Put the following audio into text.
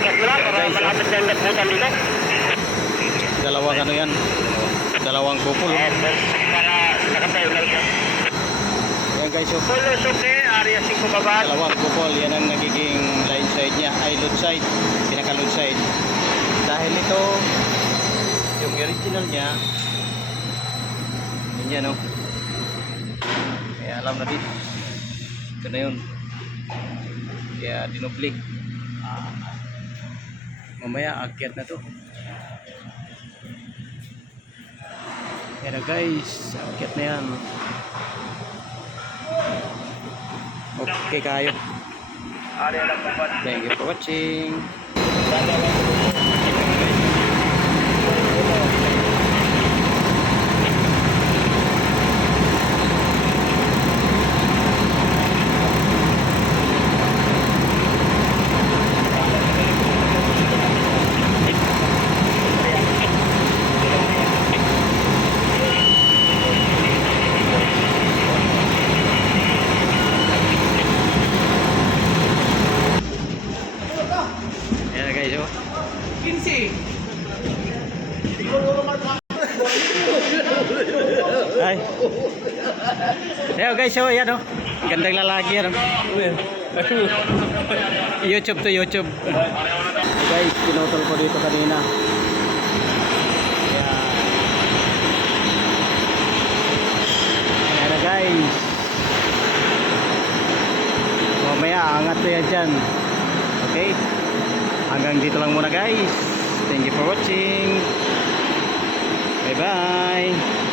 Guys, dalawang ano yan, dalawang kupol. Yan guys, dalawang kupol, yan ang nagiging line side nya, ay load side, pinaka load side. Dahil ito yung original nya, yan o, kaya alam na din, ito na yun, kaya dinubli. Mamaya akyat na to. Yan na guys, akyat na yan. Okay kayo. Thank you for watching. Ay. Ayo guys, so yan oh. Gandang lalaki yan. YouTube to YouTube. Guys, pinutol ko dito kanina. Ayan na guys. Mamaya angat to yan dyan. Okay. Hanggang dito lang muna guys. Thank you for watching. Bye bye.